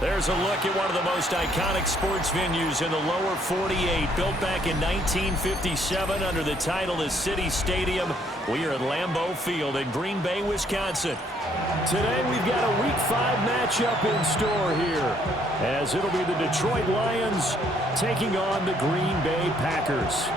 There's a look at one of the most iconic sports venues in the lower 48. Built back in 1957 under the title of City Stadium. We are at Lambeau Field in Green Bay, Wisconsin. Today we've got a Week 5 matchup in store here, as it'll be the Detroit Lions taking on the Green Bay Packers.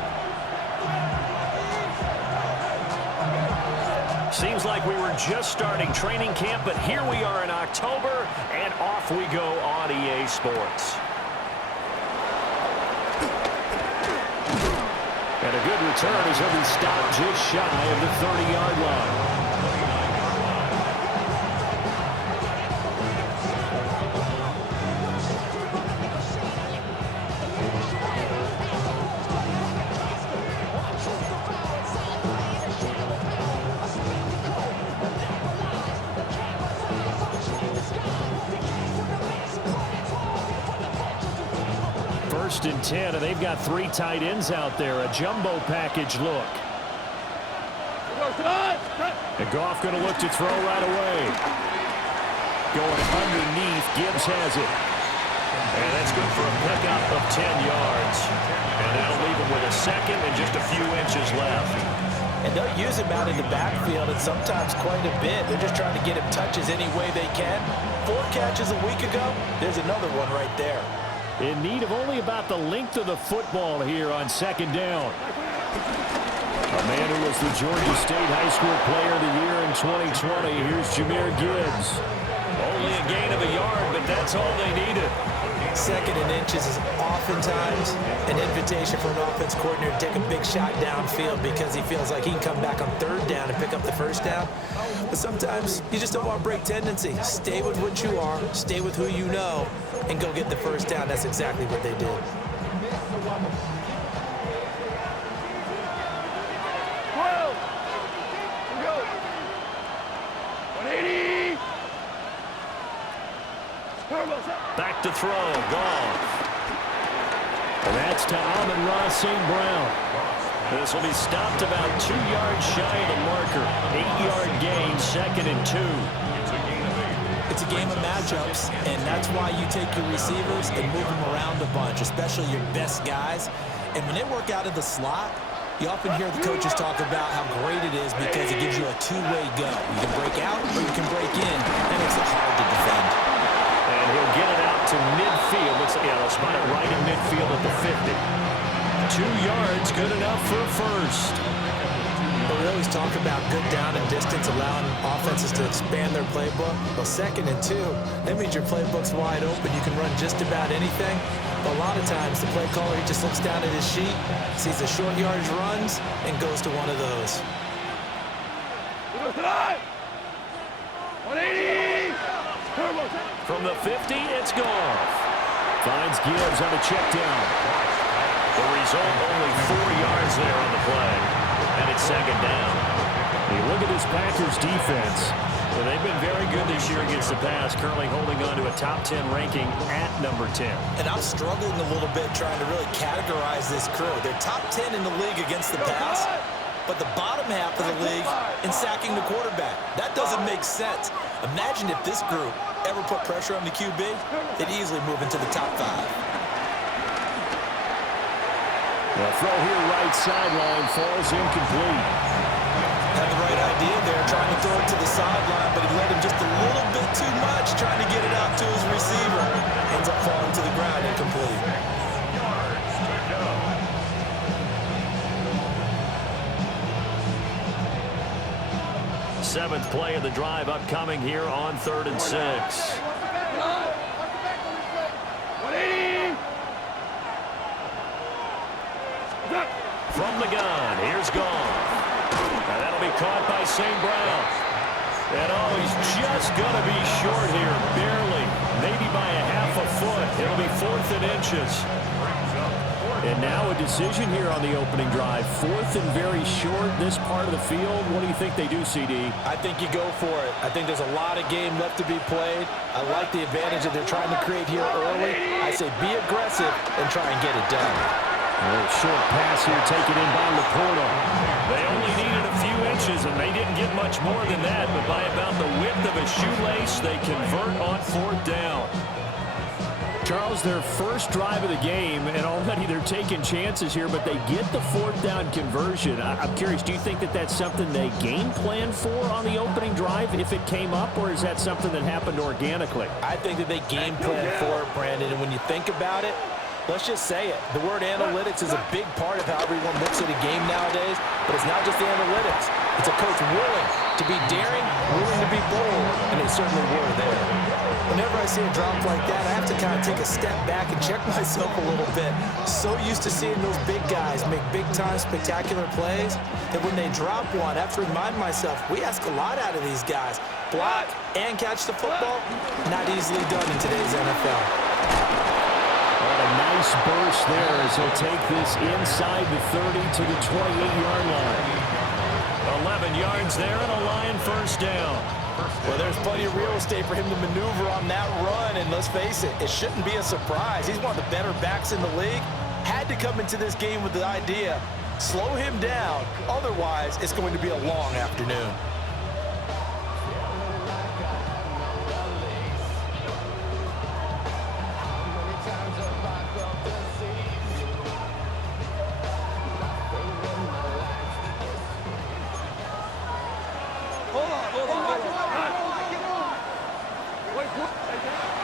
Seems like we were just starting training camp, but here we are in October, and off we go on EA Sports. And a good return as he'll be stopped just shy of the 30-yard line. First and 10, and they've got three tight ends out there. A jumbo package look. And Goff going to look to throw right away. Going underneath, Gibbs has it. And that's good for a pickup of 10 yards. And that'll leave him with a second and just a few inches left. And they'll use him out in the backfield, and sometimes quite a bit. They're just trying to get him touches any way they can. 4 catches a week ago. There's another one right there. In need of only about the length of the football here on second down. A man who was the Georgia State High School Player of the Year in 2020. Here's Jahmyr Gibbs. Only a gain of a yard, but that's all they needed. Second and inches is oftentimes an invitation for an offense coordinator to take a big shot downfield because he feels like he can come back on third down and pick up the first down. But sometimes you just don't want to break tendency. Stay with what you are, stay with who you know, and go get the first down. That's exactly what they did. Back to throw, Goff. And that's to Amon-Ra St. Brown. This will be stopped about 2 yards shy of the marker. 8-yard gain, second and 2. It's a game of matchups, and that's why you take your receivers and move them around a bunch, especially your best guys. And when they work out of the slot, you often hear the coaches talk about how great it is because it gives you a two-way go. You can break out or you can break in, and it's hard to defend. And he'll get it out to midfield. Looks like they'll spot it right in midfield at the 50. 2 yards, good enough for a first. But we always talk about good down and distance, allowing offenses to expand their playbook. Well, second and 2, that means your playbook's wide open. You can run just about anything. But a lot of times, the play caller, he just looks down at his sheet, sees the short yardage runs, and goes to one of those. From the 50, it's Goff. Finds Gibbs on a check down. The result, only 4 yards there on the play. And it's second down. You look at this Packers defense. Well, they've been very good this year against the pass, currently holding on to a top 10 ranking at number 10. And I'm struggling a little bit trying to really categorize this crew. They're top 10 in the league against the pass, but the bottom half of the league in sacking the quarterback. That doesn't make sense. Imagine if this group ever put pressure on the QB, they'd easily move into the top 5. The throw here right sideline falls incomplete. Had the right idea there, trying to throw it to the sideline, but he led him just a little bit too much, trying to get it out to his receiver. Ends up falling to the ground incomplete. Seventh play of the drive upcoming here on 3rd and 6. From the gun, here's Goff. Now that'll be caught by St. Brown. And oh, he's just going to be short here, barely. Maybe by a half a foot. It'll be 4th and inches. And now a decision here on the opening drive. 4th and very short, this part of the field. What do you think they do, CD? I think you go for it. I think there's a lot of game left to be played. I like the advantage that they're trying to create here early. I say be aggressive and try and get it done. A little short pass here taken in by Laporta. They only needed a few inches, and they didn't get much more than that. But by about the width of a shoelace, they convert on 4th down. Charles, their first drive of the game, and already they're taking chances here, but they get the fourth down conversion. I'm curious, do you think that that's something they game plan for on the opening drive if it came up, or is that something that happened organically? I think that they game plan for it, Brandon, and when you think about it, let's just say it. The word analytics is a big part of how everyone looks at a game nowadays, but it's not just the analytics. It's a coach willing to be daring, willing to be bold, and they certainly were there. Whenever I see a drop like that, I have to kind of take a step back and check myself a little bit. So used to seeing those big guys make big-time spectacular plays that when they drop one, I have to remind myself, we ask a lot out of these guys. Block and catch the football, not easily done in today's NFL. A nice burst there as he'll take this inside the 30 to the 28-yard line. 11 yards there and a Lion first down. Well, there's plenty of real estate for him to maneuver on that run, and let's face it, it shouldn't be a surprise. He's one of the better backs in the league. Had to come into this game with the idea, slow him down, otherwise it's going to be a long afternoon.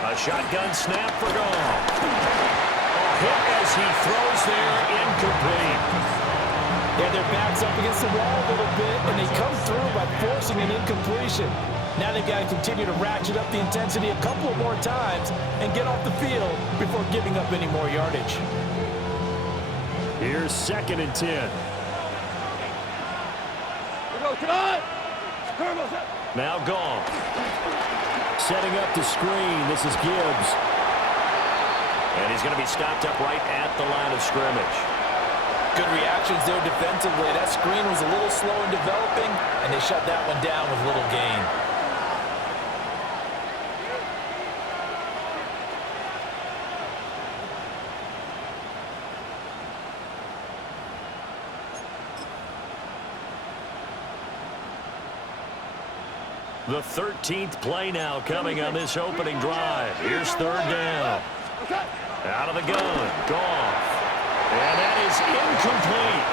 A shotgun snap for Goff. A hit as he throws there, incomplete. Yeah, their back's up against the wall a little bit, and they come through by forcing an incompletion. Now they've got to continue to ratchet up the intensity a couple of more times and get off the field before giving up any more yardage. Here's 2nd and 10. Now Goff. Setting up the screen. This is Gibbs. And he's going to be stopped up right at the line of scrimmage. Good reactions there defensively. That screen was a little slow in developing, and they shut that one down with little gain. The 13th play now coming on this opening drive. Here's 3rd down. Out of the gun. Goff. And that is incomplete.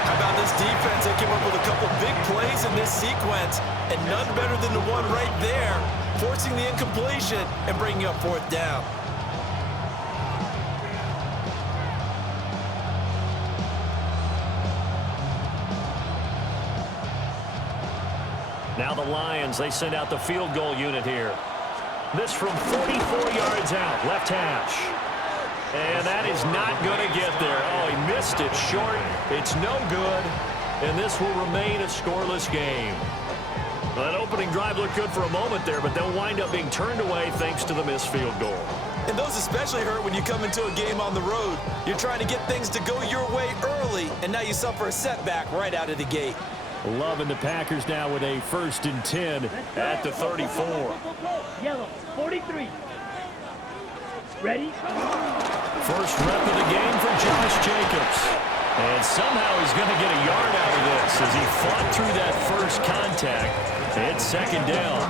How about this defense? They came up with a couple big plays in this sequence, and none better than the one right there, forcing the incompletion and bringing up 4th down. Now the Lions, they send out the field goal unit here. This from 44 yards out, left hash. And that is not going to get there. Oh, he missed it short. It's no good. And this will remain a scoreless game. Well, that opening drive looked good for a moment there, but they'll wind up being turned away thanks to the missed field goal. And those especially hurt when you come into a game on the road. You're trying to get things to go your way early, and now you suffer a setback right out of the gate. Loving the Packers now with a 1st and 10 at the 34. Yellow, 43. Ready? First rep of the game for Josh Jacobs. And somehow he's going to get a yard out of this as he fought through that first contact. It's 2nd down.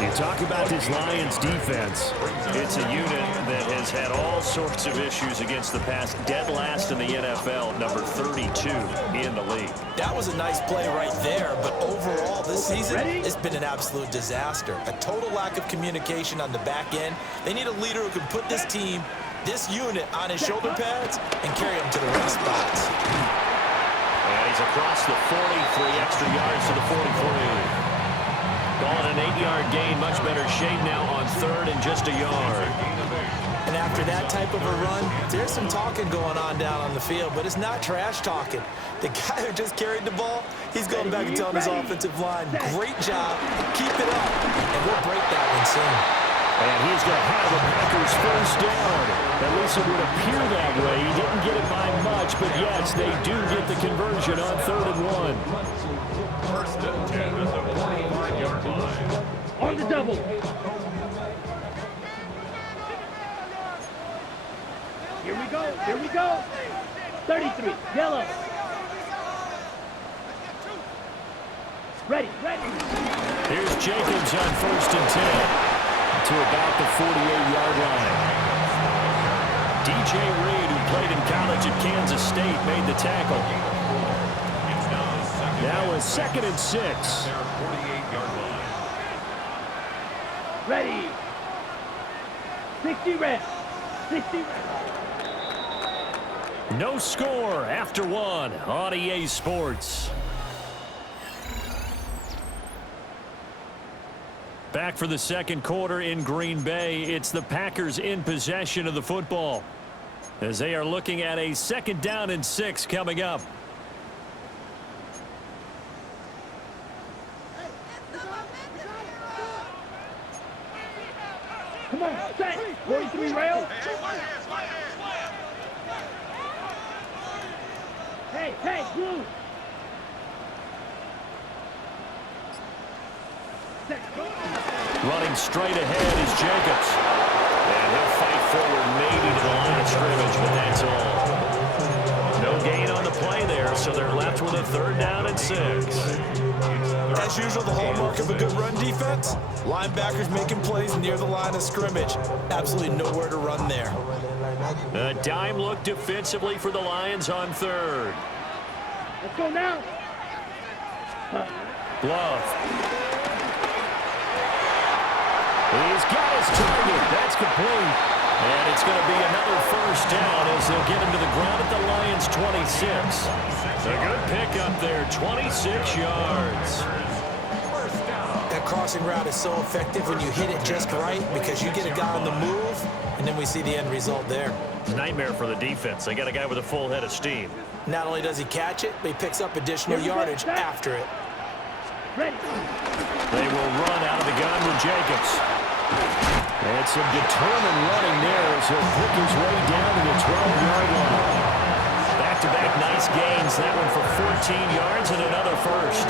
You talk about this Lions defense. It's a unit that has had all sorts of issues against the pass. Dead last in the NFL, number 32 in the league. That was a nice play right there, but overall this season, it's been an absolute disaster. A total lack of communication on the back end. They need a leader who can put this team, this unit, on his shoulder pads and carry them to the right spots. And he's across the 40, 3 extra yards to the 43. Calling an 8-yard gain, much better shape now on 3rd and just a yard. And after that type of a run, there's some talking going on down on the field, but it's not trash talking. The guy who just carried the ball, he's going back and telling his offensive line, great job, keep it up, and we'll break that one soon. And he's going to have the Packers first down. At least it would appear that way. He didn't get it by much, but yes, they do get the conversion on 3rd and 1. First and 10 at the 45-yard line. On the double. Here we go. Here we go. 33. Yellow. Ready. Ready. Here's Jacobs on 1st and 10. to about the 48-yard line. DJ Reed, who played in college at Kansas State, made the tackle. Now a 2nd and 6. Their 48-yard line. Ready. 60 reps. 60 reps. No score after 1 on EA Sports. Back for the 2nd quarter in Green Bay. It's the Packers in possession of the football as they are looking at a 2nd down and 6 coming up. Come on, set. 43 rail. Hey, blue. Running straight ahead is Jacobs. And he'll fight forward maybe to the line of scrimmage, but that's all. No gain on the play there, so they're left with a 3rd down and 6. As usual, the hallmark of a good run defense, linebackers making plays near the line of scrimmage. Absolutely nowhere to run there. A dime look defensively for the Lions on 3rd. Let's go now. Love. He's got his target. That's complete. And it's going to be another 1st down as they'll get him to the ground at the Lions' 26. A good pickup there, 26 yards. That crossing route is so effective when you hit it just right because you get a guy on the move, and then we see the end result there. It's a nightmare for the defense. They got a guy with a full head of steam. Not only does he catch it, but he picks up additional yardage after it. Ready. They will run out of the gun with Jacobs. And some determined running there as he'll pick his way down to the 12-yard line. Back-to-back nice gains. That one for 14 yards and another 1st.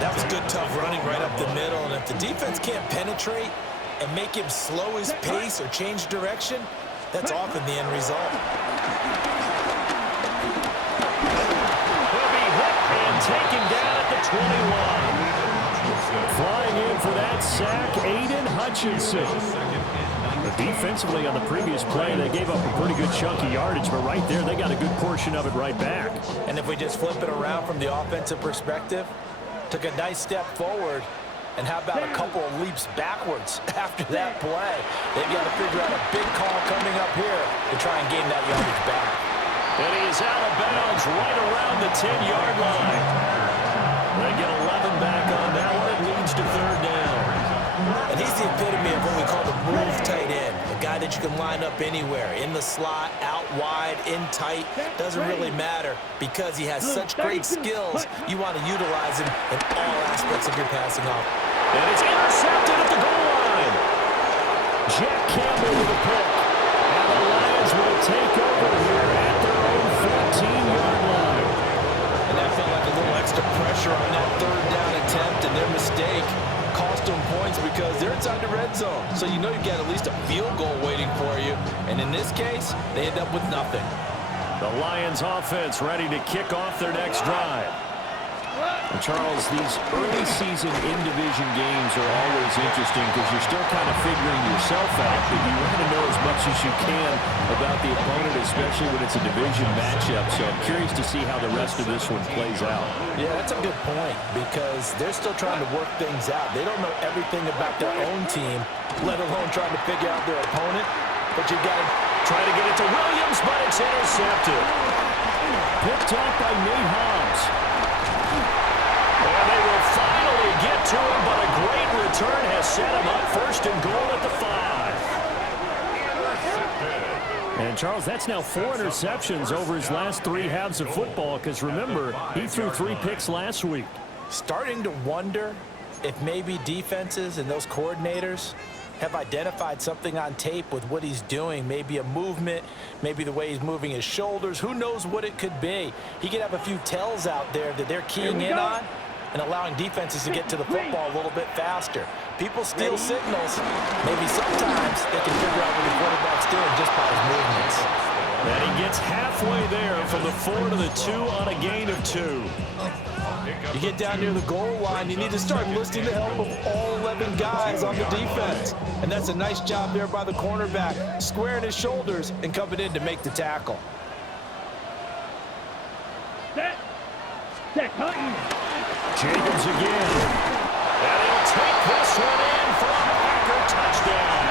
That was good, tough running right up the middle. And if the defense can't penetrate and make him slow his pace or change direction, that's often the end result. He'll be hit and taken down at the 21. Flying in for that sack, Aiden Hutchinson. Defensively on the previous play, they gave up a pretty good chunk of yardage, but right there, they got a good portion of it right back. And if we just flip it around from the offensive perspective, took a nice step forward, and how about a couple of leaps backwards after that play? They've got to figure out a big call coming up here to try and gain that yardage back. And he is out of bounds right around the 10-yard line. They get 11 back on that one. It leads to 3rd down. And he's the epitome of what we call the move tight end, a guy that you can line up anywhere, in the slot, out wide, in tight, doesn't really matter because he has such great skills. You want to utilize him in all aspects of your passing off. And it's intercepted at the goal line. Jack Campbell with a pick. And the Lions will take over here at their own 14-yard line. And that felt like a little extra pressure on that 3rd down attempt, and their mistake cost them points because they're inside the red zone. So you know you've got at least a field goal waiting for you. And in this case, they end up with nothing. The Lions offense ready to kick off their next drive. And Charles, these early season in-division games are always interesting because you're still kind of figuring yourself out, but you want to know as much as you can about the opponent, especially when it's a division matchup. So I'm curious to see how the rest of this one plays out. Yeah, that's a good point because they're still trying to work things out. They don't know everything about their own team, let alone trying to figure out their opponent. But you got to try to get it to Williams, but it's intercepted. Picked off by Nate Hobbs. And they will finally get to him, but a great return has set him up 1st and goal at the 5. And Charles, that's now 4 interceptions over his last 3 halves of football because remember, he threw 3 picks last week. Starting to wonder if maybe defenses and those coordinators have identified something on tape with what he's doing, maybe a movement, maybe the way he's moving his shoulders. Who knows what it could be? He could have a few tells out there that they're keying in on and allowing defenses to get to the football a little bit faster. People steal signals. Maybe sometimes they can figure out what the quarterback's doing just by his movements. And he gets halfway there from the 4 to the 2 on a gain of 2. You get down near the goal line, you need to start enlisting the help of all 11 open guys on the defense. And that's a nice job there by the cornerback, squaring his shoulders and coming in to make the tackle. Set. Set. Hutton. Jacobs again. And he'll take this one in for a Packer touchdown.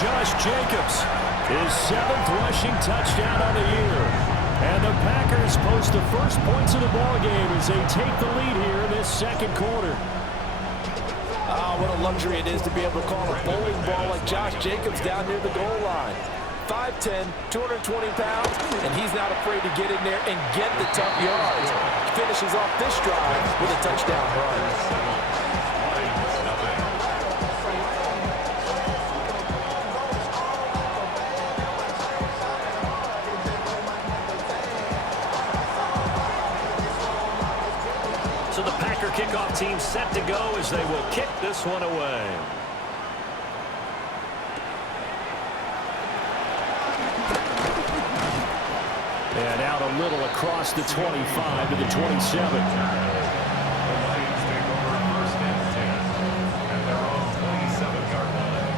Josh Jacobs, his 7th rushing touchdown on the year. And the Packers post the first points of the ballgame as they take the lead here in this second quarter. What a luxury it is to be able to call a bowling ball like Josh Jacobs down near the goal line. 5'10", 220 pounds, and he's not afraid to get in there and get the tough yards. Finishes off this drive with a touchdown run. So the Packer kickoff team set to go as they will kick this one away. And out a little across the 25 to the 27. The Lions take over 1st and 10 at their own 27-yard line.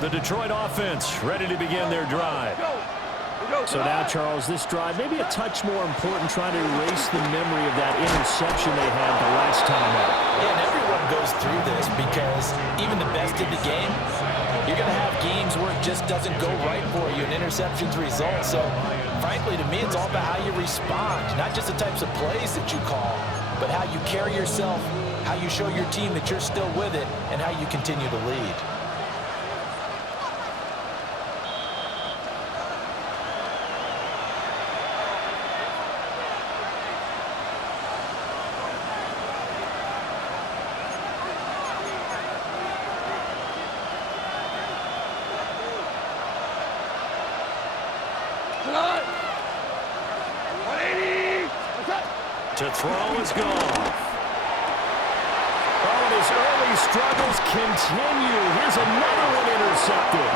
The Detroit offense ready to begin their drive. So now, Charles, this drive maybe a touch more important, trying to erase the memory of that interception they had the last time out. Yeah, and everyone goes through this because even the best in the game, you're going to have games where it just doesn't go right for you and interceptions result. So, frankly, to me, it's all about how you respond, not just the types of plays that you call, but how you carry yourself, how you show your team that you're still with it, and how you continue to lead. To throw is gone. Oh, and his early struggles continue. Here's another one intercepted.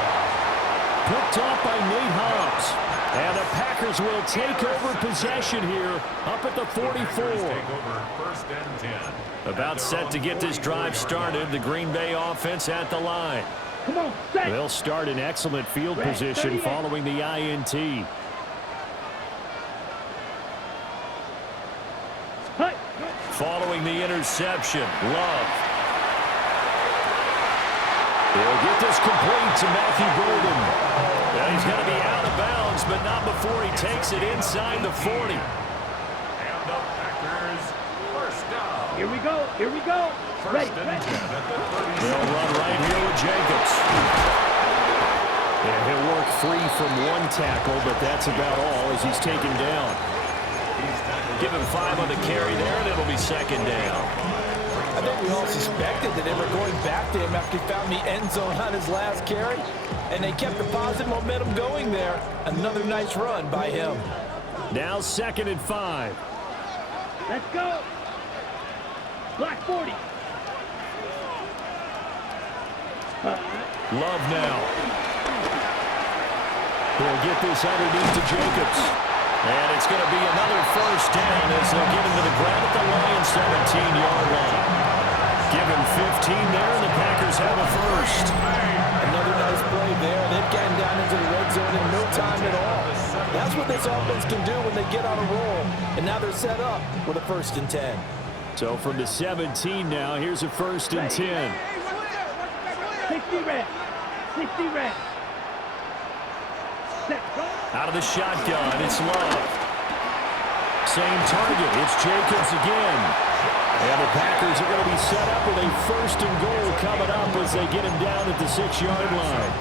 Picked off by Nate Hobbs. And the Packers will take over possession here up at the 44. Take over 1st and 10. About set to get this drive started. The Green Bay offense at the line. Come on, set. They'll start in excellent field position following the INT. Hut. Following the interception, Love. He'll get this complete to Matthew Golden. Now he's going to be out of bounds, but not before he takes it inside the 40. And the Packers, 1st down. Here we go. Here we go. 1st and 10 at the 30. They'll run right here with Jacobs. And he'll work free from one tackle, but that's about all as he's taken down. Give him 5 on the carry there, and it'll be 2nd down. I think we all suspected that they were going back to him after he found the end zone on his last carry, and they kept the positive momentum going there. Another nice run by him. Now 2nd and 5. Let's go. Black 40. Love now. He'll get this underneath to Jacobs. And it's going to be another 1st down as they'll get him to the ground at the Lions' 17-yard line. Give him 15 there, and the Packers have a 1st. Another nice play there. They've gotten down into the red zone in no time at all. That's what this offense can do when they get on a roll. And now they're set up with a 1st and 10. So from the 17 now, here's a 1st and 10. 60 red. 60 red. Set. Go. Out of the shotgun, it's Love. Same target, it's Jacobs again. And the Packers are going to be set up with a 1st and goal coming up as they get him down at the 6-yard line.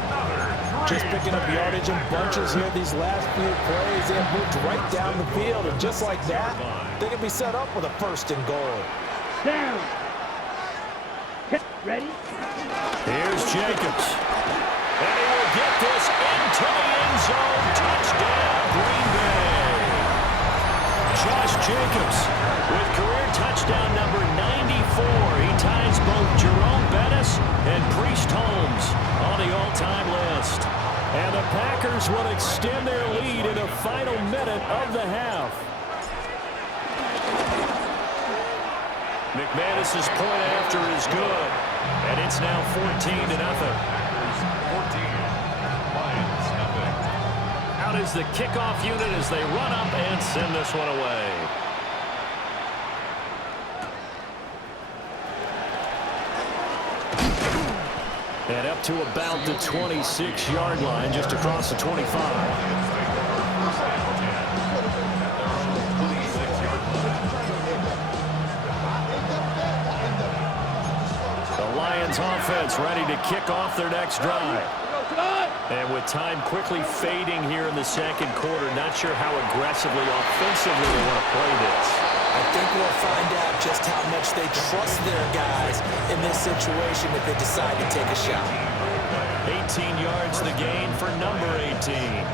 Just picking up yardage in bunches here these last few plays. They have moved right down the field, and just like that, they can be set up with a 1st and goal. Down. Ready? Here's Jacobs. And he will get this into the end zone. Touchdown, Green Bay. Josh Jacobs with career touchdown number 94. He ties both Jerome Bettis pass, and Priest Holmes on the all-time list. And the Packers will extend their lead in the final minute of the half. McManus's point after is good, and it's now 14-0. Packers 14, Lions nothing. Out is the kickoff unit as they run up and send this one away. And up to about the 26-yard line, just across the 25. Lions take over first and 10 at their own 26-yard line. The Lions offense ready to kick off their next drive. And with time quickly fading here in the second quarter, not sure how aggressively, offensively they want to play this. I think we'll find out just how much they trust their guys in this situation if they decide to take a shot. 18 yards the gain for number 18.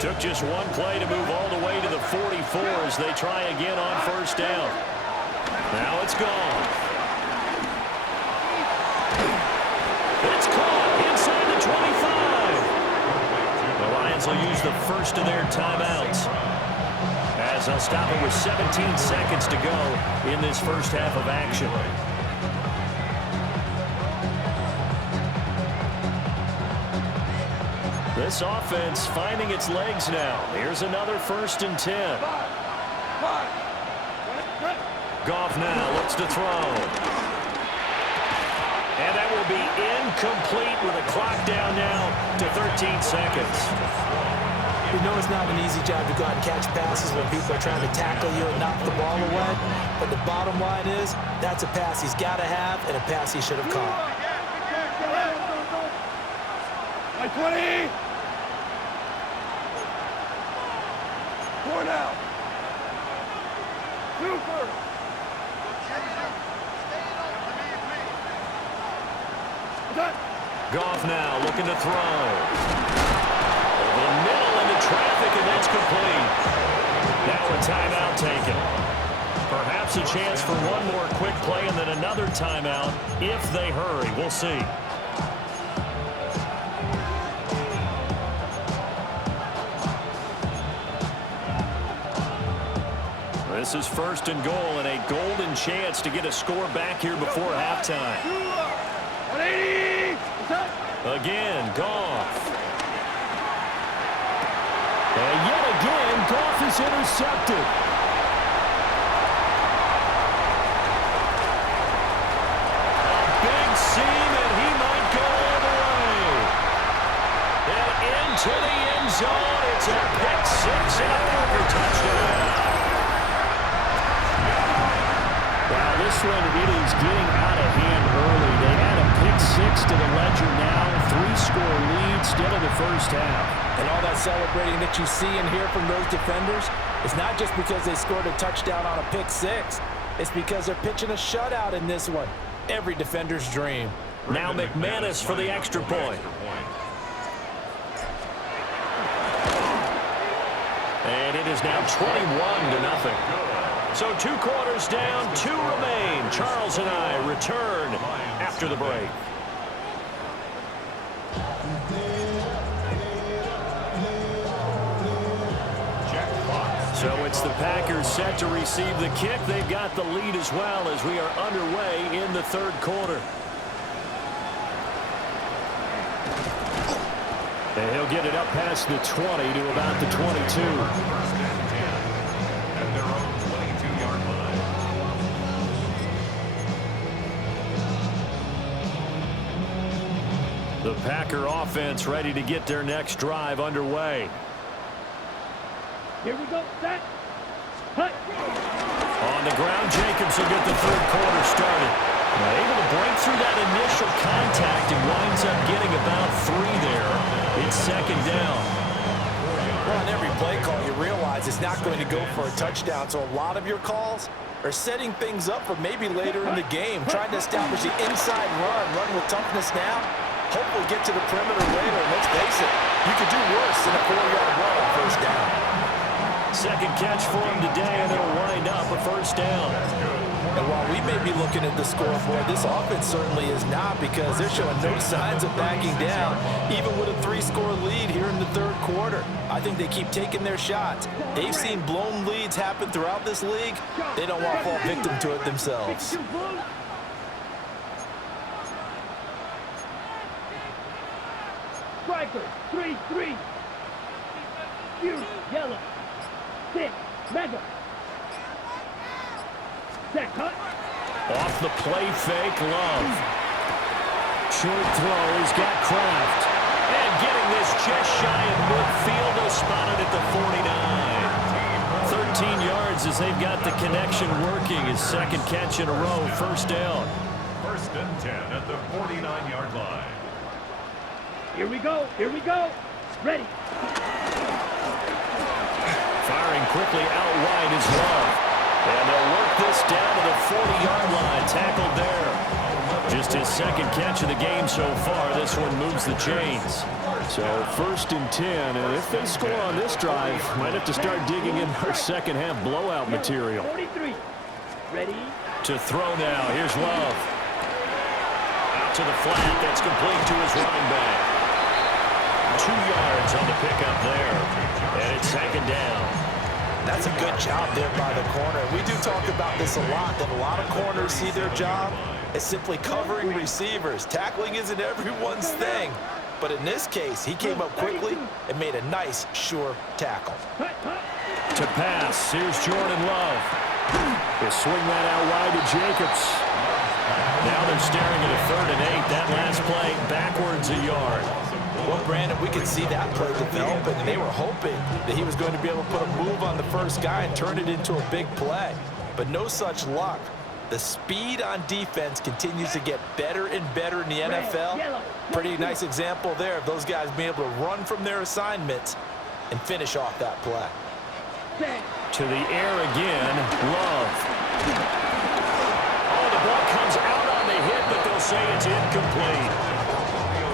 Took just one play to move all the way to the 44 as they try again on first down. Now it's gone. It's caught inside the 25. The Lions will use the first of their timeouts as they'll stop it with 17 seconds to go in this first half of action. This offense finding its legs now. Here's another 1st and 10. Goff now looks to throw. And that will be incomplete with a clock down now to 13 seconds. We know it's not an easy job to go out and catch passes when people are trying to tackle you and knock the ball away. But the bottom line is, that's a pass he's got to have and a pass he should have caught. 20! 4 now. Super! Goff now looking to throw. Over the middle into traffic, and that's complete. Now a timeout taken. Perhaps a chance for one more quick play and then another timeout if they hurry. We'll see. This is 1st and goal and a golden chance to get a score back here before halftime. 180! Again, Goff. And yet again, Goff is intercepted. A big seam, and he might go all the way. And into the end zone. It's a pick six and a Packer touchdown. Wow, this one, it is getting out of hand early. They add a pick six to the ledger now. 3-score lead still in the first half. And all that celebrating that you see and hear from those defenders is not just because they scored a touchdown on a pick six. It's because they're pitching a shutout in this one. Every defender's dream. Now McManus for the extra point. And it is now 21-0. So 2 quarters down, 2 remain. Charles and I return after the break. So it's the Packers set to receive the kick. They've got the lead as well as we are underway in the 3rd quarter. And he'll get it up past the 20 to about the 22. 1st and 10 at their own 22-yard line. The Packer offense ready to get their next drive underway. Here we go. Set. Hut. On the ground, Jacobs will get the 3rd quarter started. Now able to break through that initial contact and winds up getting about 3 there. It's 2nd down. Well, on every play call, you realize it's not going to go for a touchdown. So a lot of your calls, or setting things up for maybe later in the game, trying to establish the inside run with toughness now. Hopefully get to the perimeter later. Let's face it, you could do worse than a 4-yard run on first down. Second catch for him today, and it'll wind up a first down. And while we may be looking at the scoreboard, this offense certainly is not, because they're showing no signs of backing down, even with a 3-score lead here in the third quarter. I think they keep taking their shots. They've seen blown leads happen throughout this league. They don't want to fall victim to it themselves. Striker, 3-3. Huge, yellow. 6, mega. Set, cut. Off the play fake, Love. Short throw, he's got Kraft. And getting this just shy of midfield, they'll spot it at the 49. 13 yards as they've got the connection working. His second catch in a row, first down. First and 10 at the 49-yard line. Here we go, ready. Firing quickly out wide is Love. And they'll work this down to the 40-yard line. Tackled there. Just his second catch of the game so far. This one moves the chains. So first and 10. And if they score on this drive, might have to start digging in our second half blowout material. 43. Ready. To throw now. Here's Love. Out to the flat. That's complete to his running back. 2 yards on the pickup there. And it's second down. That's a good job there by the corner. We do talk about this a lot, that a lot of corners see their job as simply covering receivers. Tackling isn't everyone's thing. But in this case, he came up quickly and made a nice, sure tackle. To pass, here's Jordan Love. They swing that out wide to Jacobs. Now they're staring at a 3rd and 8. That last play, backwards a yard. Well, Brandon, we could see that play developing, and they were hoping that he was going to be able to put a move on the first guy and turn it into a big play. But no such luck. The speed on defense continues to get better and better in the NFL. Pretty nice example there of those guys being able to run from their assignments and finish off that play. To the air again, Love. Oh, the ball comes out on the hit, but they'll say it's incomplete.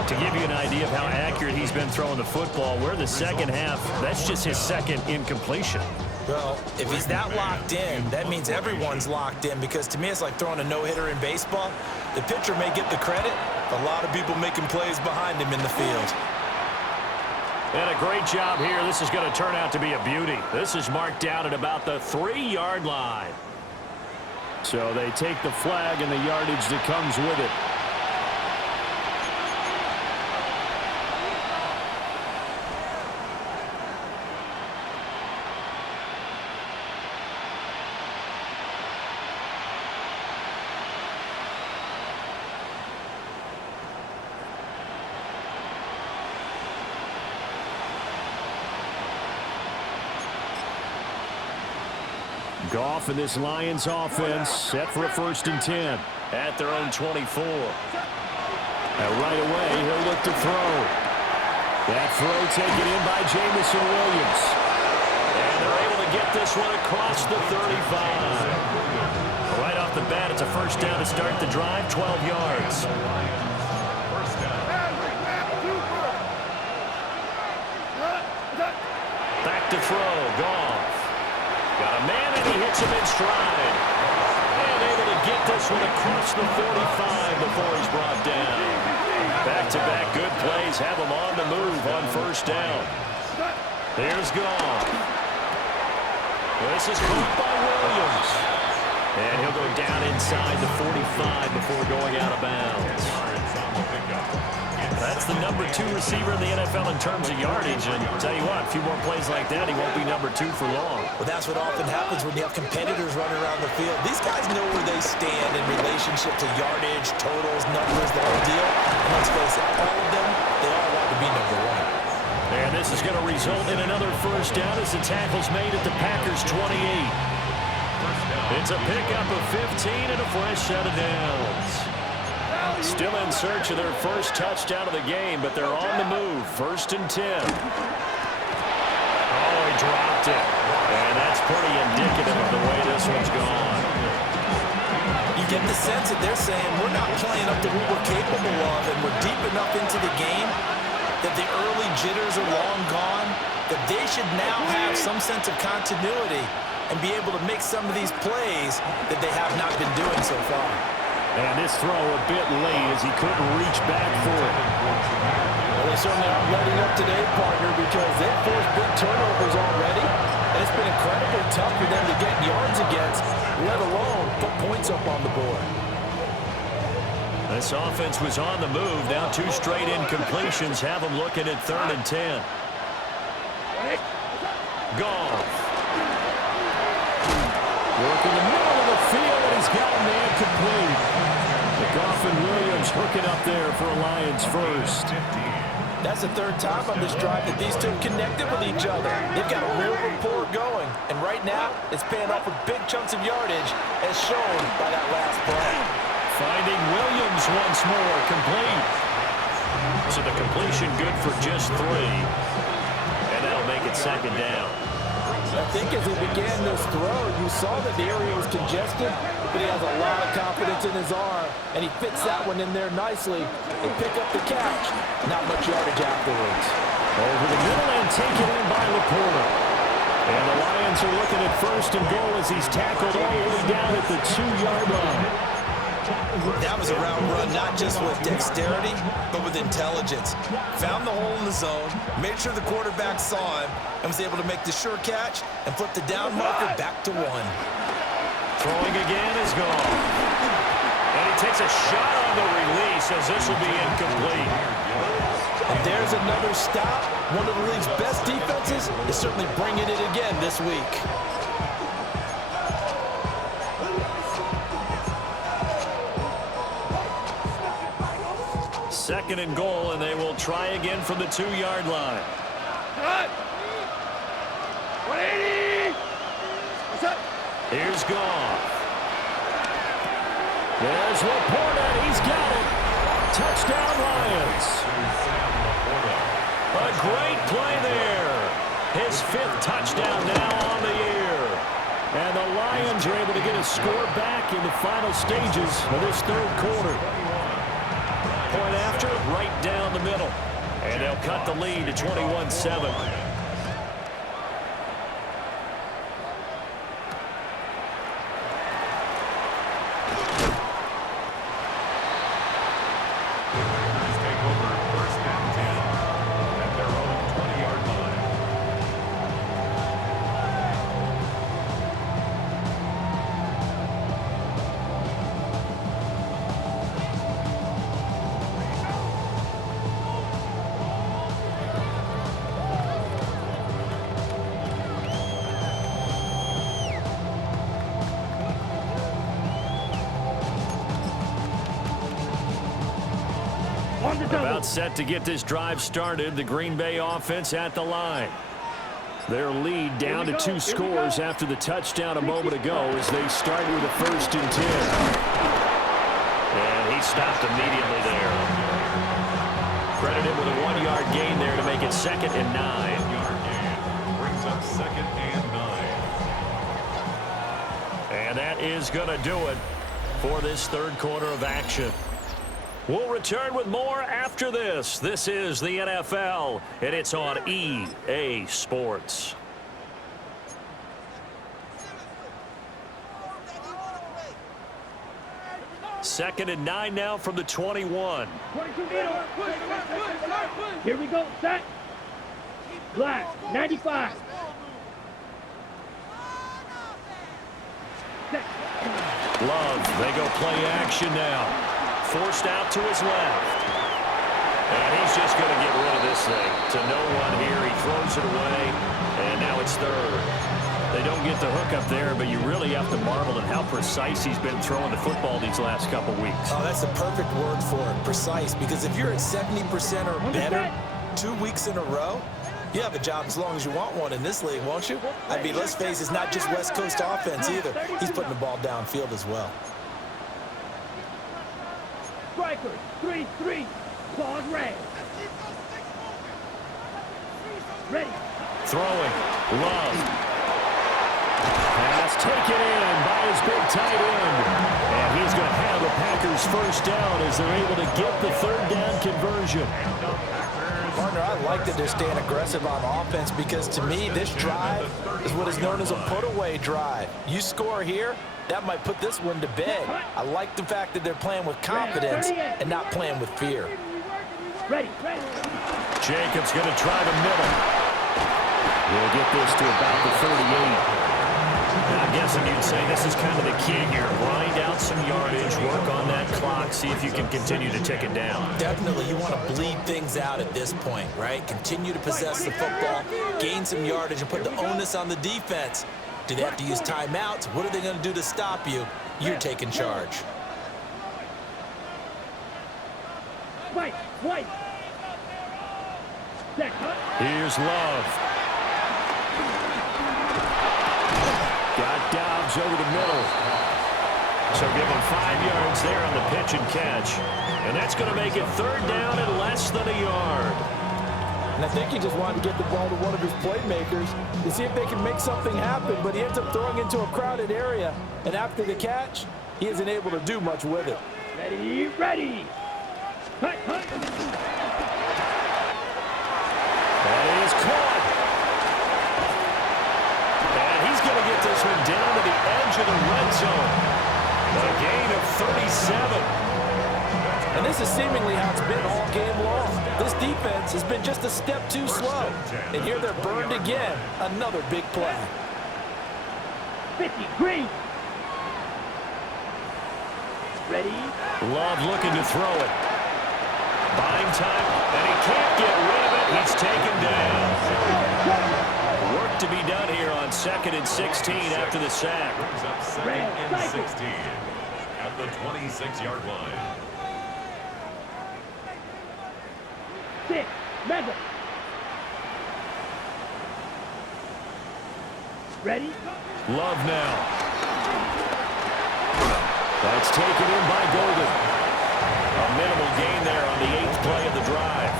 To give you an idea of how accurate he's been throwing the football, we're in the second half. That's just his second incompletion. Well, if he's that locked in, that means everyone's locked in, because to me it's like throwing a no-hitter in baseball. The pitcher may get the credit, a lot of people making plays behind him in the field. And a great job here. This is going to turn out to be a beauty. This is marked down at about the 3-yard line. So they take the flag and the yardage that comes with it. Goff and this Lions offense set for a 1st and 10 at their own 24. And right away, he'll look to throw. That throw taken in by Jamison Williams. And they're able to get this one across the 35. Right off the bat, it's a first down to start the drive, 12 yards. Back to throw, Goff. Got a man, and he hits him in stride. And able to get this one across the 45 before he's brought down. Back-to-back good plays have him on the move on first down. Here's Goff. This is caught by Williams. And he'll go down inside the 45 before going out of bounds. That's the number 2 receiver in the NFL in terms of yardage. And I'll tell you what, a few more plays like that, he won't be number 2 for long. Well, that's what often happens when you have competitors running around the field. These guys know where they stand in relationship to yardage, totals, numbers, the whole deal. And let's face it, all of them, they all want to be number 1. And this is going to result in another first down as the tackle's made at the Packers' 28. It's a pickup of 15 and a fresh set of downs. Still in search of their first touchdown of the game, but they're on the move. 1st and 10. Oh, he dropped it. And that's pretty indicative of the way this one's gone. You get the sense that they're saying we're not playing up to what we're capable of, and we're deep enough into the game that the early jitters are long gone, that they should now have some sense of continuity and be able to make some of these plays that they have not been doing so far. And this throw a bit late as he couldn't reach back for it. Well, they certainly aren't letting up today, partner, because they've forced big turnovers already, and it's been incredibly tough for them to get yards against, let alone put points up on the board. This offense was on the move. Now 2 straight incompletions have them looking at 3rd and 10. Goff. Work in the middle of the field, and he's got a man complete. Goff and Williams hooking up there for a Lions first. That's the 3rd time on this drive that these two connected with each other. They've got a real rapport going, and right now it's paying off with big chunks of yardage, as shown by that last play. Finding Williams once more, complete. So the completion good for just 3. And that'll make it 2nd down. I think as he began this throw, you saw that the area was congested, but he has a lot of confidence in his arm, and he fits that one in there nicely and pick up the catch. Not much yardage afterwards. Over the middle and taken in by Laporta. And the Lions are looking at 1st and goal as he's tackled all the way down at the 2-yard line. That was a route run not just with dexterity, but with intelligence. Found the hole in the zone, made sure the quarterback saw him, and was able to make the sure catch and flip the down marker back to 1. Throwing again is gone. And he takes a shot on the release as this will be incomplete. And there's another stop. One of the league's best defenses is certainly bringing it again this week. 2nd and goal, and they will try again from the 2-yard line. Cut! 180! What's up? Here's Goff. There's Laporta, and he's got it. Touchdown, Lions. A great play there. His 5th touchdown now on the year. And the Lions are able to get a score back in the final stages of this 3rd quarter. Point after, right down the middle. And they'll cut the lead to 21-7. Take over 1st and 10 at their own 20-yard line. On the double. About set to get this drive started, the Green Bay offense at the line. Their lead down to 2 scores after the touchdown a moment ago as they start with a 1st and 10. And he stopped immediately there. Credit him with a 1-yard gain there to make it 2nd and 9. Yard gain brings up 2nd and 9. And that is going to do it for this 3rd quarter of action. We'll return with more after this. This is the NFL, and it's on EA Sports. Second and 9 now from the 21. 22 middle. Here we go. Set. Black. 95. Set. Love, they go play action now. Forced out to his left. And he's just going to get rid of this thing to no one here. He throws it away, and now it's 3rd. They don't get the hook up there, but you really have to marvel at how precise he's been throwing the football these last couple weeks. Oh, that's the perfect word for it, precise, because if you're at 70% or better 2 weeks in a row, you have a job as long as you want one in this league, won't you? I mean, let's face it, it's not just West Coast offense either. He's putting the ball downfield as well. Strikers. 3-3. Pause red. Ready. throwing. Love. Pass taken in by his big tight end. And he's going to have the Packers first down as they're able to get the third down conversion. Partner, I like that they're staying aggressive on offense because to me, this drive is what is known as a put-away drive. You score here, that might put this one to bed. I like the fact that they're playing with confidence and not playing with fear. Ready. Jacobs going to try the middle. He'll get this to about the 38. I'm guessing you'd say this is kind of the key here. Grind out some yardage, work on that clock, see if you can continue to tick it down. Definitely, you want to bleed things out at this point, right? Continue to possess the football, gain some yardage, and put the onus on the defense. Do they have to use timeouts? What are they going to do to stop you? You're taking charge. White. Here's Love. Got Dobbs over the middle. So give him 5 yards there on the pitch and catch. And that's going to make it third down and less than a yard. And I think he just wanted to get the ball to one of his playmakers to see if they can make something happen, but he ends up throwing into a crowded area. And after the catch, he isn't able to do much with it. Ready. That is caught. And he's going to get this one down to the edge of the red zone. A gain of 37. And this is seemingly how it's been all game long. This defense has been just a step too slow. And here they're burned again. Another big play. 50, green. Ready. Love looking to throw it. Buying time, and he can't get rid of it. He's taken down. Work to be done here on 2nd and 16 after the sack. Brings up 2nd and 16 at the 26-yard line. 6, mega. Ready. Love now. That's taken in by Golden. A minimal gain there on the 8th play of the drive.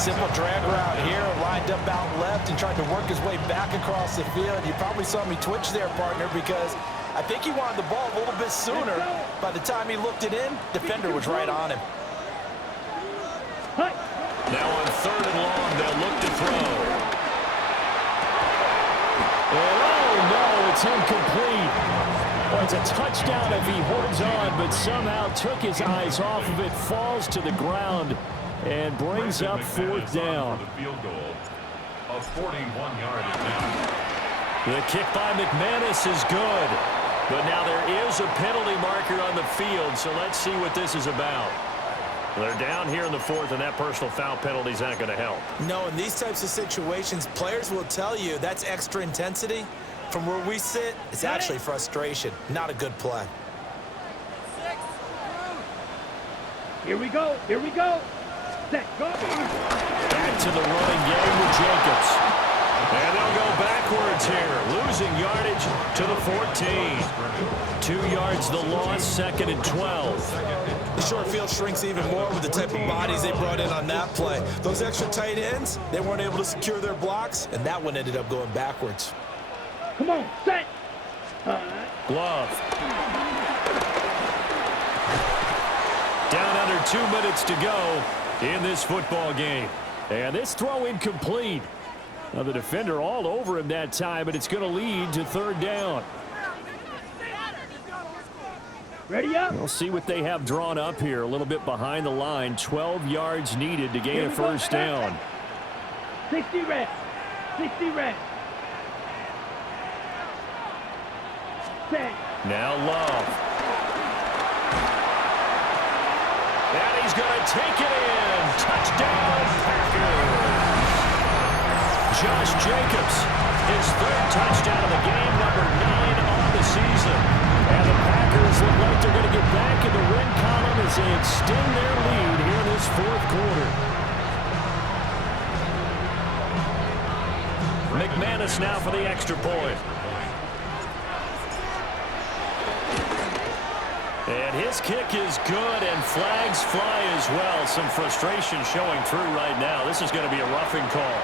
Simple drag route here, lined up out left and tried to work his way back across the field. You probably saw me twitch there, partner, because I think he wanted the ball a little bit sooner. By the time he looked it in, defender was right on him. Now on 3rd and long, they'll look to throw. Oh, no, it's incomplete. Well, it's a touchdown if he holds on, but somehow took his eyes off of it, falls to the ground, and brings up 4th down. The field goal, a 41-yard attempt. The kick by McManus is good, but now there is a penalty marker on the field, so let's see what this is about. They're down here in the 4th, and that personal foul penalty is not going to help. No, in these types of situations, players will tell you that's extra intensity. From where we sit, it's actually frustration. Not a good play. Here we go. Set, go. Back to the running game with Jacobs. And they'll go backwards here, losing yardage to the 14. 2 yards the loss, 2nd and 12. The short field shrinks even more with the type of bodies they brought in on that play. Those extra tight ends, they weren't able to secure their blocks, and that one ended up going backwards. Come on, set. Love. Down under 2 minutes to go in this football game. And this throw incomplete. Now the defender all over him that time, but it's going to lead to 3rd down. Ready up. We'll see what they have drawn up here. A little bit behind the line. 12 yards needed to gain a first down. 60 red. 60 red. Set. Now Love. And he's going to take it in. Touchdown, Packers. Josh Jacobs, his 3rd touchdown of the game, number 9 on the season. And the Packers look like they're going to get back in the win column as they extend their lead here in this 4th quarter. McManus now for the extra point. And his kick is good, and flags fly as well. Some frustration showing through right now. This is going to be a roughing call.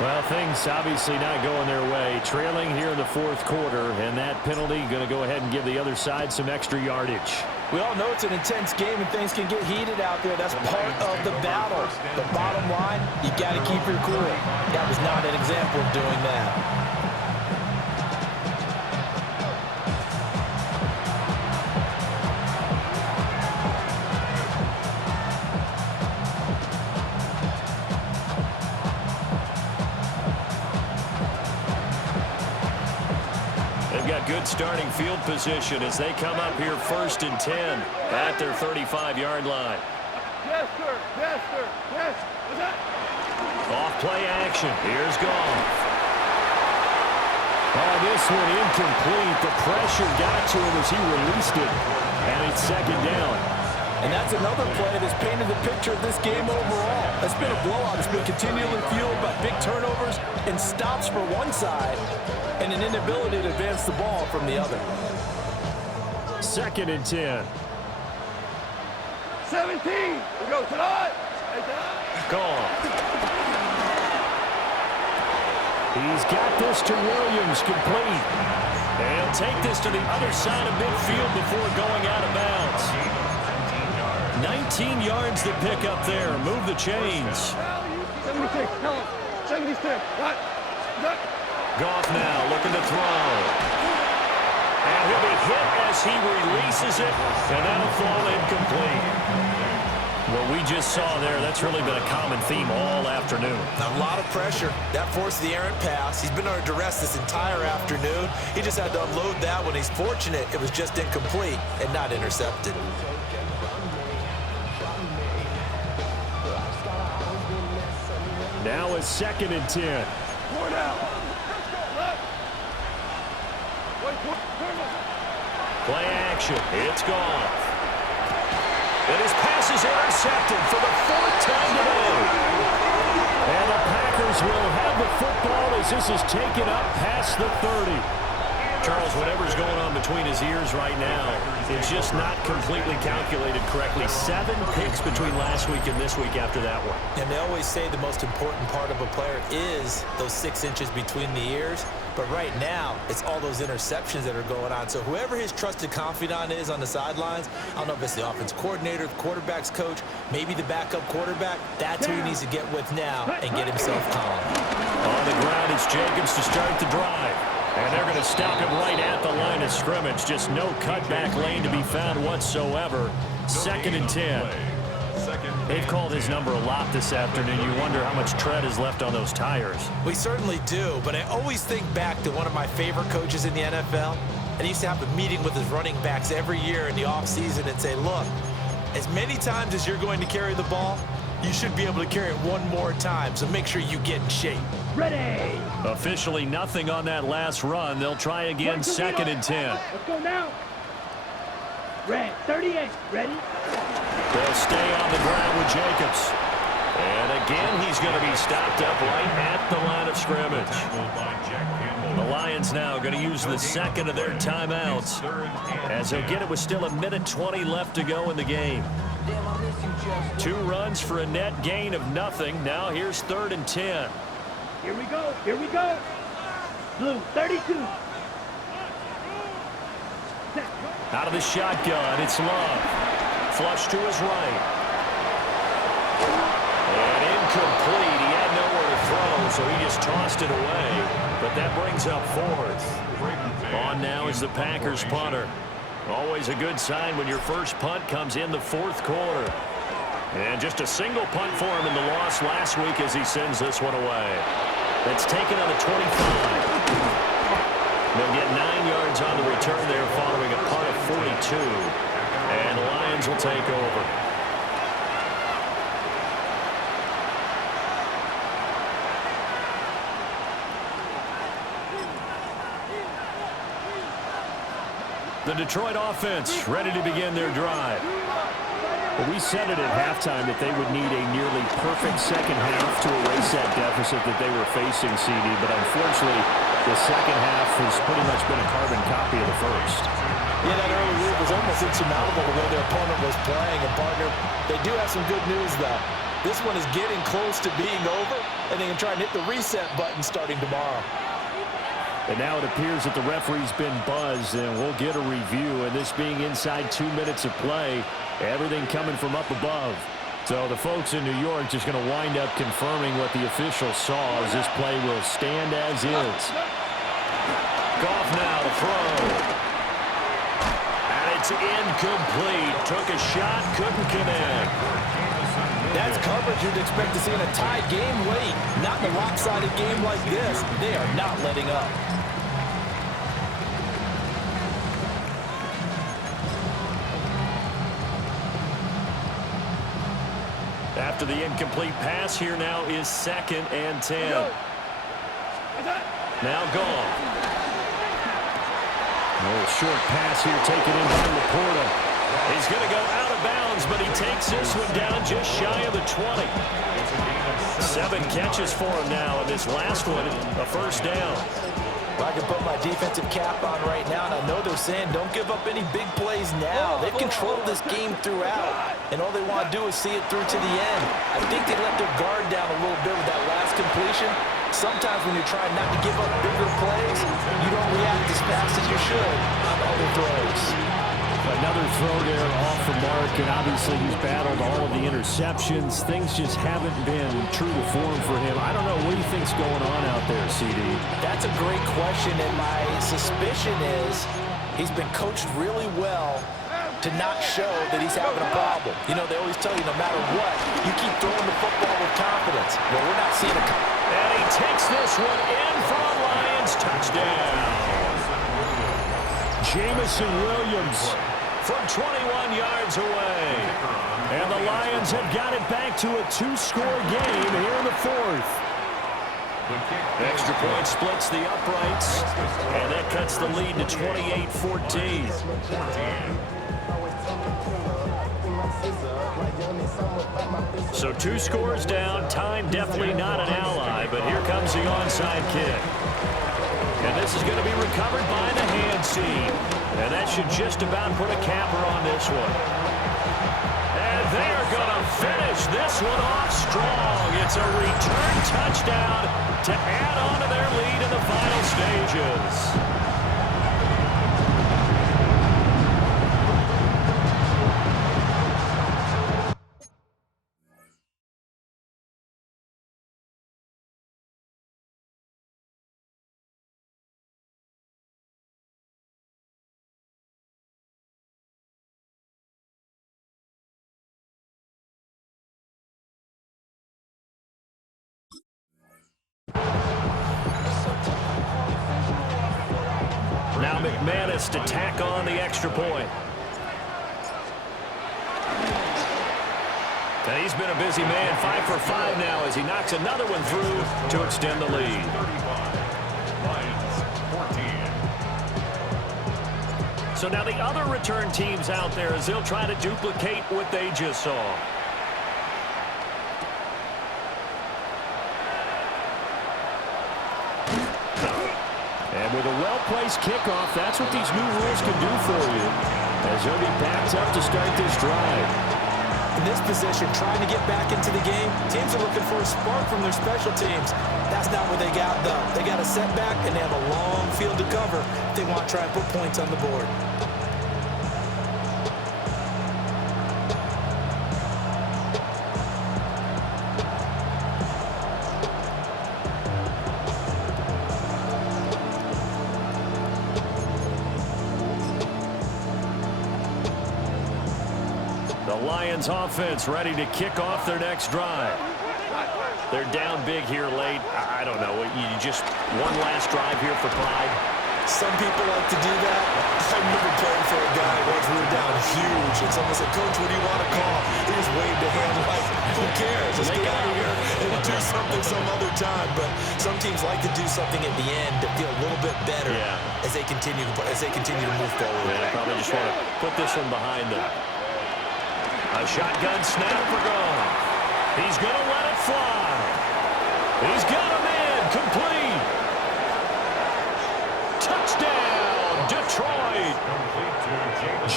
Well, things obviously not going their way. Trailing here in the fourth quarter, and that penalty going to go ahead and give the other side some extra yardage. We all know it's an intense game and things can get heated out there. That's part of the battle. But bottom line, you got to keep your cool. That was not an example of doing that. Good starting field position as they come up here 1st and 10 at their 35-yard line. Yes, sir. Yes, sir. Yes. What's that? Off play action. Here's Goff. Oh, this one incomplete. The pressure got to him as he released it. And it's 2nd down. And that's another play that's painted the picture of this game overall. It's been a blowout. It's been continually fueled by big turnovers and stops for one side and an inability to advance the ball from the other. 2nd and 10. 17. We go tonight. Goff. He's got this to Williams, complete. And he'll take this to the other side of midfield before going out of bounds. 19 yards to pick up there. Move the chains. 76. Tell him. 76. What? Goff now looking to throw. And he'll be hit as he releases it. And that'll fall incomplete. What we just saw there, that's really been a common theme all afternoon. A lot of pressure. That forced the errant pass. He's been under duress this entire afternoon. He just had to unload that one. He's fortunate it was just incomplete and not intercepted. Now it's 2nd and 10. Four down. Play action. It's Goff. And his pass is intercepted for the 4th time today. And the Packers will have the football as this is taken up past the 30. Charles, whatever's going on between his ears right now, it's just not completely calculated correctly. 7 picks between last week and this week after that one. And they always say the most important part of a player is those 6 inches between the ears. But right now, it's all those interceptions that are going on. So whoever his trusted confidant is on the sidelines, I don't know if it's the offense coordinator, the quarterback's coach, maybe the backup quarterback, that's who he needs to get with now and get himself calm. On the ground, it's Jacobs to start the drive. And they're going to stop him right at the line of scrimmage. Just no cutback lane to be found whatsoever. 2nd and 10. They've called his number a lot this afternoon. You wonder how much tread is left on those tires. We certainly do, but I always think back to one of my favorite coaches in the NFL. And he used to have a meeting with his running backs every year in the offseason and say, look, as many times as you're going to carry the ball, you should be able to carry it one more time, so make sure you get in shape. Ready. Officially nothing on that last run. They'll try again, 2nd and 10. Let's go now. Red, 38. Ready? They'll stay on the ground with Jacobs. And again, he's going to be stopped up right at the line of scrimmage. The Lions now going to use the 2nd of their timeouts, as they'll get it with still 1:20 left to go in the game. 2 runs for a net gain of nothing. Now here's 3rd and 10. Here we go. Here we go. Blue, 32. Out of the shotgun, it's Love. Flush to his right. And incomplete. He had nowhere to throw, so he just tossed it away. But that brings up 4th. On now is the Packers punter. Always a good sign when your first punt comes in the 4th quarter. And just a single punt for him in the loss last week as he sends this one away. That's taken on the 25. They'll get 9 yards on the return there following a punt of 42. And the Lions will take over. The Detroit offense ready to begin their drive. Well, we said it at halftime that they would need a nearly perfect second half to erase that deficit that they were facing, CD. But unfortunately, the second half has pretty much been a carbon copy of the first. Yeah, that early lead was almost insurmountable the way their opponent was playing. And, partner, they do have some good news, though. This one is getting close to being over, and they can try and hit the reset button starting tomorrow. And now it appears that the referee's been buzzed, and we'll get a review. And this being inside 2 minutes of play, everything coming from up above. So the folks in New York just going to wind up confirming what the official saw as this play will stand as is. Goff now to throw. And it's incomplete. Took a shot, couldn't connect. That's coverage you'd expect to see in a tied game late. Not in a lopsided game like this. They are not letting up. After the incomplete pass, here now is 2nd and 10. Now Goff. Oh, short pass here taken in by Laporta. He's going to go out of bounds, but he takes this one down just shy of the 20. 7 catches for him now, and this last one, a first down. I can put my defensive cap on right now, and I know they're saying don't give up any big plays now. They've controlled this game throughout, and all they want to do is see it through to the end. I think they let their guard down a little bit with that last completion. Sometimes when you're trying not to give up bigger plays, you don't react as fast as you should on other throws. Another throw there off the mark, and obviously he's battled all of the interceptions. Things just haven't been true to form for him. I don't know, what do you think's going on out there, CD? That's a great question, and my suspicion is he's been coached really well to not show that he's having a problem. You know, they always tell you no matter what, you keep throwing the football with confidence. Well, we're not seeing a... And he takes this one in for a Lions touchdown. Jamison Williams from 21 yards away. And the Lions have got it back to a 2-score game here in the 4th. Extra point splits the uprights, and that cuts the lead to 28-14. So 2 scores down. Time definitely not an ally, but here comes the onside kick. And this is going to be recovered by the hand seam. And that should just about put a capper on this one. And they're going to finish this one off strong. It's a return touchdown to add on to their lead in the final stages. Now McManus to tack on the extra point. And he's been a busy man, 5 for 5 now as he knocks another one through to extend the lead. Lions 14. So now the other return teams out there as they'll try to duplicate what they just saw. And with a well-placed kickoff, that's what these new rules can do for you, as he'll be backed up to start this drive. In this position, trying to get back into the game, teams are looking for a spark from their special teams. That's not what they got, though. They got a setback, and they have a long field to cover if they want to try and put points on the board. Lions offense ready to kick off their next drive. They're down big here late. I don't know. You just one last drive here for pride. Some people like to do that. I remember playing for a guy once we were down huge, and someone said, "Coach, what do you want to call?" He just waved a hand like, "Who cares? Let's get out of here and do something some other time." But some teams like to do something at the end to feel a little bit better as they continue to move forward. Yeah, probably just want to put this one behind them. A shotgun snap for Goff. He's going to let it fly. He's got him in. Complete. Touchdown, Detroit.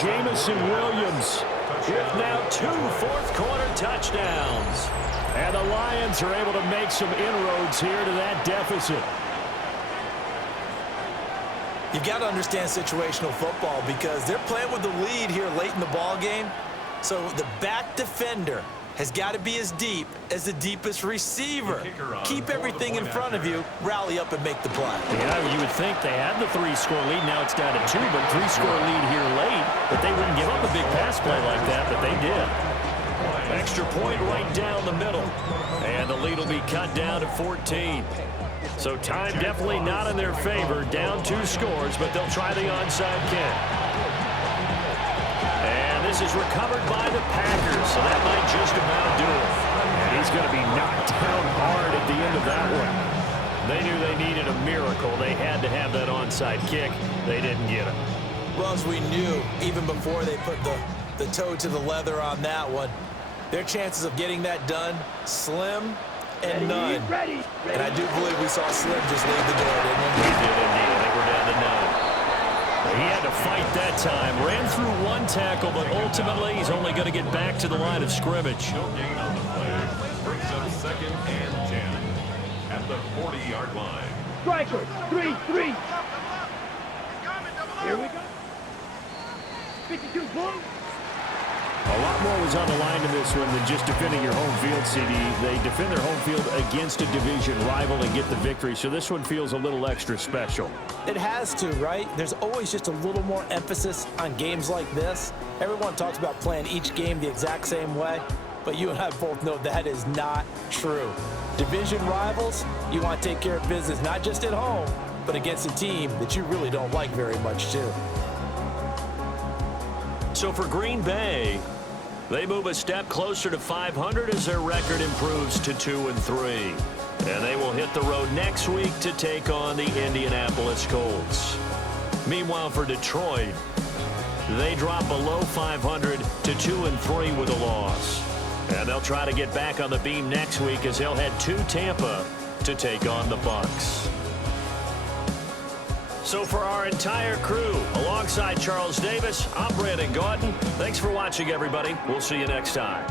Jamison Williams with now 2 fourth-quarter touchdowns. And the Lions are able to make some inroads here to that deficit. You've got to understand situational football because they're playing with the lead here late in the ball game. So the back defender has got to be as deep as the deepest receiver. Keep everything in front of you, rally up and make the play. Yeah, you would think they had the 3-score lead. Now it's down to 2, but 3-score lead here late. But they wouldn't give up a big pass play like that, but they did. Extra point right down the middle. And the lead will be cut down to 14. So time definitely not in their favor. Down 2 scores, but they'll try the onside kick. And this is recovered by the Packers, so that might just about do it. And he's going to be knocked down hard at the end of that one. They knew they needed a miracle. They had to have that onside kick. They didn't get it. Well, as we knew, even before they put the toe to the leather on that one, their chances of getting that done, slim and none. Ready. And I do believe we saw Slim just leave the door, didn't we? We did indeed. I think we're down to 9. He had to fight that time. Ran through 1 tackle, but ultimately he's only going to get back to the line of scrimmage. No gain on the play. Brings up 2nd and 10 at the 40-yard line. Strikers. 3-3. Here we go. 52 points. A lot more was on the line in this one than just defending your home field, CD. They defend their home field against a division rival and get the victory, so this one feels a little extra special. It has to, right? There's always just a little more emphasis on games like this. Everyone talks about playing each game the exact same way, but you and I both know that is not true. Division rivals, you want to take care of business, not just at home, but against a team that you really don't like very much, too. So for Green Bay, they move a step closer to 500 as their record improves to 2-3. And they will hit the road next week to take on the Indianapolis Colts. Meanwhile, for Detroit, they drop below 500 to 2-3 with a loss. And they'll try to get back on the beam next week as they'll head to Tampa to take on the Bucs. So for our entire crew, alongside Charles Davis, I'm Brandon Gaudin. Thanks for watching, everybody. We'll see you next time.